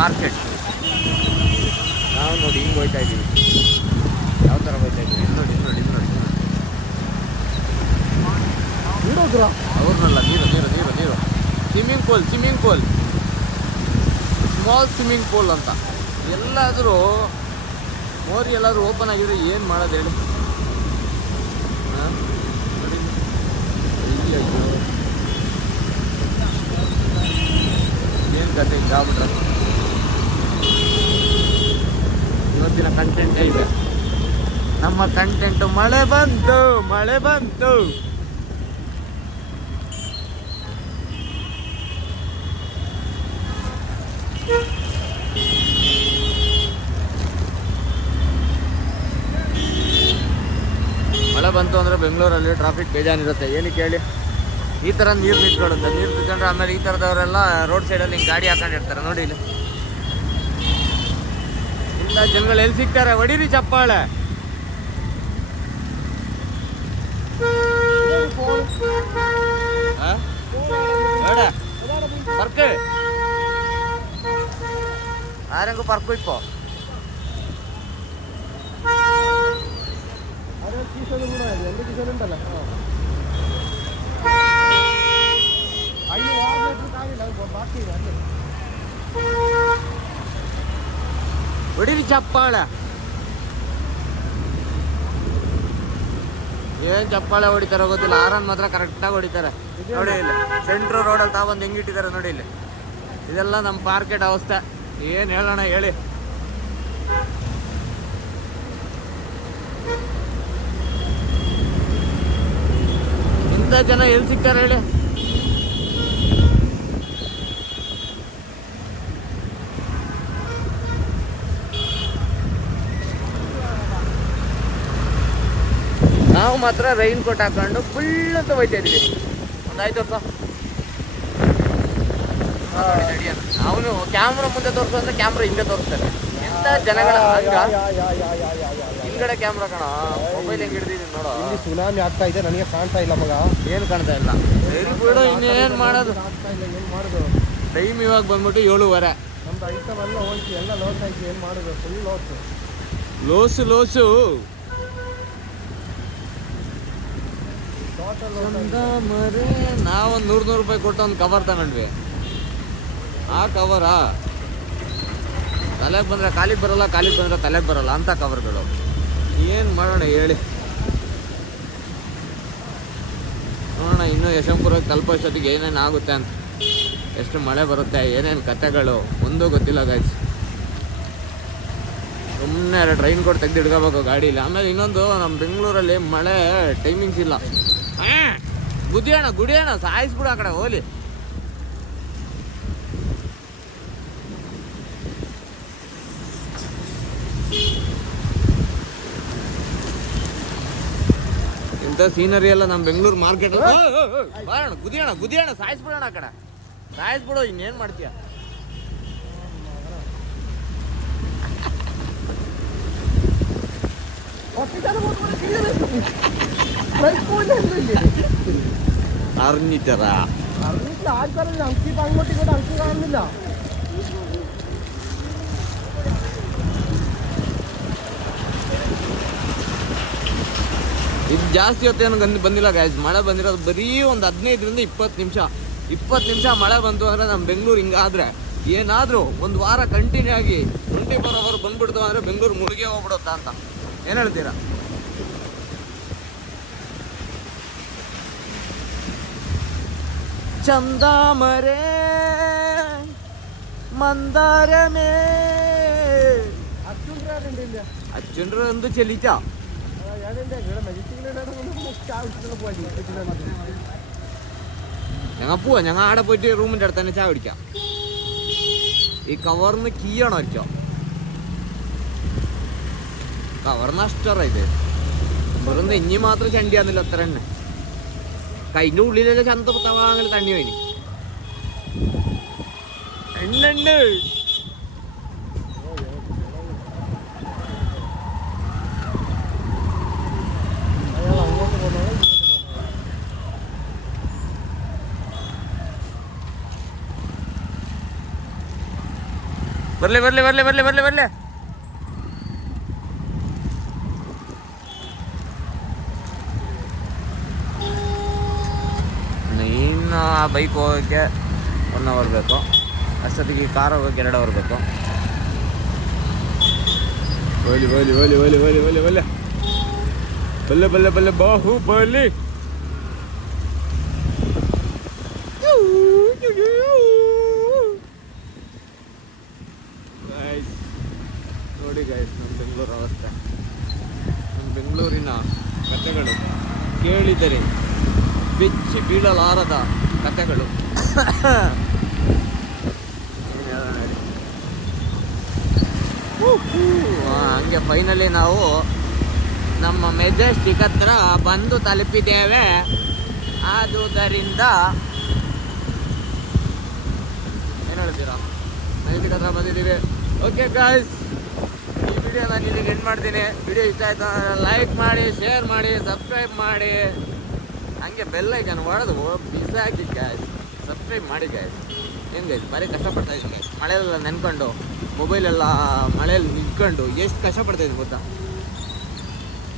Market. ನಾವು ನೋಡಿ ಹಿಂಗೆ ಹೋಗ್ತಾ ಇದ್ದೀವಿ, ಯಾವ ಥರ ಹೋಗ್ತಾ ಇದ್ದೀವಿ ನೋಡಿ ನೋಡಿ ನೋಡಿ. ಅವ್ರನ್ನಲ್ಲ, ನೀರು ನೀರು ನೀರು ನೀರು swimming pool small swimming pool ಅಂತ. ಎಲ್ಲಾದರೂ ಮೋರಿ ಎಲ್ಲಾದರೂ ಓಪನ್ ಆಗಿದ್ರೆ ಏನು ಮಾಡೋದು ಹೇಳಿ? ಏನು ಕತೆ ಹಿಂಗಾಗ್ಬಿಟ್ರೆ. ಇವತ್ತಿನ ಕಂಟೆಂಟೇ ಇದೆ, ನಮ್ಮ ಕಂಟೆಂಟು. ಮಳೆ ಬಂತು. ಮಳೆ ಬಂತು ಅಂದರೆ ಬೆಂಗಳೂರಲ್ಲಿ ಟ್ರಾಫಿಕ್ ಬೇಜಾನಿರುತ್ತೆ. ಏನಕ್ಕೆ ಹೇಳಿ? ಈ ಥರ ನೀರು ನಿಂತ್ಕೊಳ್ಳುತ್ತೆ. ನೀರು ನಿಂತ್ಕೊಂಡ್ರೆ ಆಮೇಲೆ ಈ ಥರದವರೆಲ್ಲ ರೋಡ್ ಸೈಡಲ್ಲಿ ಹಿಂಗೆ ಗಾಡಿ ಹಾಕೊಂಡಿರ್ತಾರೆ ನೋಡಿ ಇಲ್ಲಿ. ಇಂಥ ಜನಗಳು ಎಲ್ಲಿ ಸಿಗ್ತಾರೆ? ಹೊಡೀರಿ ಚಪ್ಪಾಳೆ. ಬೇಡ ಪರ್ಕ್ ആരെങ്കിലും പറക്കും ഇപ്പോ? ಹೊಡೀರಿ ಚಪ್ಪಾಳೆ. ಏನು ಚಪ್ಪಾಳೆ ಹೊಡಿತಾರೆ ಗೊತ್ತಿಲ್ಲ, ಆರನ್ ಮಾತ್ರ ಕರೆಕ್ಟಾಗಿ ಹೊಡಿತಾರೆ ನೋಡಿ. ಇಲ್ಲಿ ಸೆಂಟ್ರ್ ರೋಡಲ್ಲಿ ತಾವೊಂದು ಹೆಂಗಿಟ್ಟಿದ್ದಾರೆ ನೋಡಿ ಇಲ್ಲಿ. ಇದೆಲ್ಲ ನಮ್ಮ ಮಾರ್ಕೆಟ್ ಅವಸ್ಥೆ. ಏನು ಹೇಳೋಣ ಹೇಳಿ? ಇಂಥ ಜನ ಎಲ್ಲಿ ಸಿಗ್ತಾರೆ ಹೇಳಿ? ನಾವು ಮಾತ್ರ ರೈನ್ ಕೋಟ್ ಹಾಕೊಂಡು ಫುಲ್ ಅಂತ ಹೋಯ್ತಾ ಇದೀವಿ. ಒಂದಾಯ್ತಪ್ಪ, ಅವನು ಕ್ಯಾಮ್ರಾ ಮುಂದೆ ತೋರಿಸು ಅಂದ್ರೆ ಕ್ಯಾಮ್ರಾ ಹಿಂದೆ ತೋರಿಸ್ತಾರೆ. ಎಂತ ಜನಗಳ ಹಿಂಗಡೆ ಕ್ಯಾಮ್ರಾ ಕಣ, ಮೊಬೈಲ್ ಹೆಂಗ್ ಹಿಡ್ದಿದ್ದೀನಿ ನೋಡೋ. ಇಲ್ಲಿ ಸುನಾಮಿ ಆಗ್ತಾ ಇದೆ, ನನಗೆ ಕಾಣ್ತಾ ಇಲ್ಲ ಮಗ. ಏನು ಕಾಣ್ತಾ ಇಲ್ಲ? ಸರಿ ಬಿಡು, ಇನ್ನೇನು ಮಾಡೋದು? ಏನು ಮಾಡೋದು? ಟೈಮ್ ಇವಾಗ ಬಂದ್ಬಿಟ್ಟು 7:15. ನಮ್ದು ಐಟಮ್ ಎಲ್ಲ ಹೋಯ್ತು, ಎಲ್ಲ ಲೋಸ್ ಆಯ್ತು. ಏನು ಮಾಡೋದು? ಫುಲ್ ಲೋಸು. ನಾವೊಂದು 100 ರೂಪಾಯಿ ಕೊಟ್ಟು ಒಂದು ಕವರ್ ತಗೊಂಡ್ವಿ. ಆ ಕವರಾ ತಲೆಗೆ ಬಂದರೆ ಕಾಲಿಗೆ ಬರೋಲ್ಲ, ಕಾಲಿಗೆ ಬಂದರೆ ತಲೆಗೆ ಬರೋಲ್ಲ ಅಂತ ಕವರ್ಗಳು. ಏನು ಮಾಡೋಣ ಹೇಳಿ? ನೋಡೋಣ ಇನ್ನೂ ಯಶವಂತಪುರಕ್ಕೆ ತಲುಪೋಷ್ಟೊತ್ತಿಗೆ ಏನೇನು ಆಗುತ್ತೆ ಅಂತ. ಎಷ್ಟು ಮಳೆ ಬರುತ್ತೆ, ಏನೇನು ಕತೆಗಳು ಒಂದೂ ಗೊತ್ತಿಲ್ಲ ಗೈಸ್. ಸುಮ್ಮನೆ ಟ್ರೈನ್ ಕೊಟ್ಟು ತೆಗೆದು ಹಿಡ್ಕೋಬೇಕು ಗಾಡೀಲಿ. ಆಮೇಲೆ ಇನ್ನೊಂದು, ನಮ್ಮ ಬೆಂಗಳೂರಲ್ಲಿ ಮಳೆ ಟೈಮಿಂಗ್ಸ್ ಇಲ್ಲ. ಗುಡಿಯೋಣ ಸಾಯಿಸ್ಬಿಡು ಆ ಕಡೆ ಹೋಲಿ. ಇಂಥ ಸೀನರಿ ಎಲ್ಲ ನಮ್ಮ ಬೆಂಗಳೂರು ಮಾರ್ಕೆಟ್. ಬಾರೋಣ, ಗುದಿಯೋಣ ಸಾಯಿಸ್ಬಿಡೋಣ ಆ ಕಡೆ. ಸಾಯಿಸ್ಬಿಡು, ಇನ್ನೇನು ಮಾಡ್ತೀಯ? അറിഞ്ഞിട്ടറ ആൾക്കാരല്ല, അങ്കി അങ്ങോട്ടും ഇങ്ങോട്ടും അങ്കി കാണുന്നില്ല. ಇದು ಜಾಸ್ತಿ ಹೊತ್ತೇನು ಬಂದಿಲ್ಲ ಗಾಯ್ಸ್. ಮಳೆ ಬಂದಿರೋದು ಬರೀ ಒಂದು 15ರಿಂದ 20 ನಿಮಿಷ ಮಳೆ ಬಂತು ಅಂದರೆ ನಮ್ಮ ಬೆಂಗಳೂರು ಹಿಂಗಾದ್ರೆ, ಏನಾದರೂ ಒಂದು ವಾರ ಕಂಟಿನ್ಯೂ ಆಗಿ 24 ಅವರ್ ಬಂದ್ಬಿಡ್ತು ಅಂದರೆ ಬೆಂಗಳೂರು ಮುಳುಗೇ ಹೋಗ್ಬಿಡುತ್ತಾ ಅಂತ ಏನು ಹೇಳ್ತೀರಾ? ചന്ദാമരേ മന്ദാരമേ അച്ഛൻ്റെ എന്ത് ചെല്ലിച്ചാ ഞങ്ങൾ പോവാ. ഞങ്ങൾ ആടെ പോയിട്ട് റൂമിൻ്റെ അടുത്ത് തന്നെ ചായ കുടിക്കാം. ഈ കവറിന് കീയാണോ അടിച്ചോ? കവർ നഷ്ടറ ഇത്. വെറും നെഞ്ഞി മാത്രം ചണ്ടിയാന്നില്ല അത്ര തന്നെ. കൈൻ്റെ ഉള്ളിലെല്ലാം ചന്ത തവാങ്ങനെ തണ്ണി പോയിന്. എണ്ണുണ്ട്. ಬರ್ಲಿ ಬರ್ಲಿ ಬರ್ಲಿ ಬರ್ಲಿ ಬರ್ಲಿ ಬರ್ಲಿ. ಇನ್ನು ಆ ಬೈಕ್ ಹೋಗೋಕ್ಕೆ 1 ಅವರ್ ಬೇಕು, ಅಷ್ಟೊತ್ತಿಗೆ ಕಾರ್ ಹೋಗೋಕ್ಕೆ 2 ಅವರ್ ಬೇಕು. ಬಲ್ಲಿ ಬಲ್ಲಿ ಬಲ್ಲಿ ಬಲ್ಲಿ ಬಲ್ಲಿ ಬಲ್ಲಿ ಬಲ್ಲೆ ಬಲ್ಲೆ ಬಲ್ಲೆ ಬಲ್ಲೆ ಬಾಹುಬಲಿ. ನೋಡಿ ಗೈಸ್, ನಮ್ಮ ಬೆಂಗಳೂರು ಅವಸ್ಥೆ, ನಮ್ಮ ಬೆಂಗಳೂರಿನ ಕಥೆಗಳು ಕೇಳಿದರೆ ಬೆಚ್ಚಿ ಬೀಳಲಾರದ ಕಥೆಗಳು. ಹಂಗೆ ಫೈನಲಿ ನಾವು ನಮ್ಮ ಮೆಜೆಸ್ಟಿಕ್ ಹತ್ರ ಬಂದು ತಲುಪಿದ್ದೇವೆ. ಆದುದರಿಂದ ಏನು ಹೇಳ್ತೀರಾ, ಮೆಜೆಸ್ಟಿಕ್ ಹತ್ರ ಬಂದಿದ್ದೀವಿ. ಓಕೆ ಗಾಯ್ಸ್, ಈ ವಿಡಿಯೋ ನಾನು ಇಲ್ಲಿಗೆ ಎಂಡ್ ಮಾಡ್ತೀನಿ. ವಿಡಿಯೋ ಇಷ್ಟ ಆಯ್ತು ಅಂದರೆ ಲೈಕ್ ಮಾಡಿ, ಶೇರ್ ಮಾಡಿ, ಸಬ್ಸ್ಕ್ರೈಬ್ ಮಾಡಿ, ಹಂಗೆ ಬೆಲ್ ಐಕನ್ ಹೊಡೆದು ಬಿಸಾಕಿ ಗಾಯ್ಸ್. ಸಬ್ಸ್ಕ್ರೈಬ್ ಮಾಡಿ ಗಾಯ್ಸ್. ಏನು ಗೈಸ್, ಭಾರಿ ಕಷ್ಟಪಡ್ತಾ ಇದ್ದೀನಿ. ಮಳೆಯೆಲ್ಲ ನೆನ್ಕೊಂಡು, ಮೊಬೈಲೆಲ್ಲ ಮಳೆಯಲ್ಲಿ ನಿಂತ್ಕೊಂಡು ಎಷ್ಟು ಕಷ್ಟಪಡ್ತಾಯಿದ್ದೀನಿ ಗೊತ್ತಾ.